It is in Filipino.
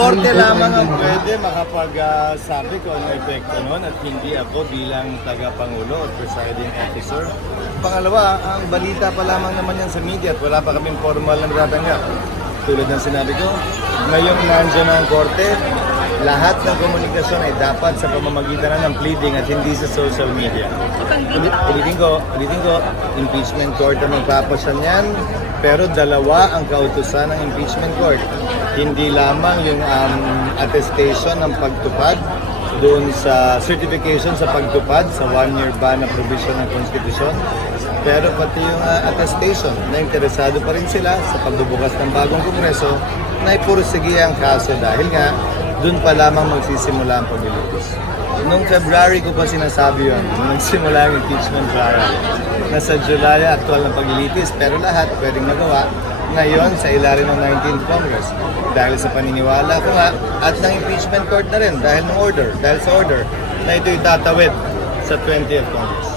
Korte lamang ang pwede makapag-sabi kung ano epekto nun at hindi ako bilang taga-pangulo or presiding officer. Pangalawa, ang balita pa lamang naman yan sa media at wala pa kaming formal na natatanggap. Tulad ng sinabi ko, ngayong nandiyan na ang korte, lahat ng komunikasyon ay dapat sa pamamagitan ng pleading at hindi sa social media. Ulit, ulitin ko, ulitin ko, impeachment court ang magpapasya niyan, pero dalawa ang kautusan ng impeachment court. Hindi lamang yung um, attestation ng pagtupad doon sa certification sa pagtupad sa one-year ban na provision ng Constitution, pero pati yung uh, attestation na interesado pa rin sila sa pagbubukas ng bagong kongreso na ipursige ang kaso dahil nga doon pa lamang magsisimula ang paglilitis. Noong February ko pa sinasabi yun, nung nagsimula ang impeachment trial. Nasa July actual ng paglilitis, pero lahat pwedeng magawa ngayon sa ilalim ng 19th Congress. Dahil sa paniniwala ko nga, at ng impeachment court na rin, dahil ng order, dahil sa order, na ito'y tatawid sa 20th Congress.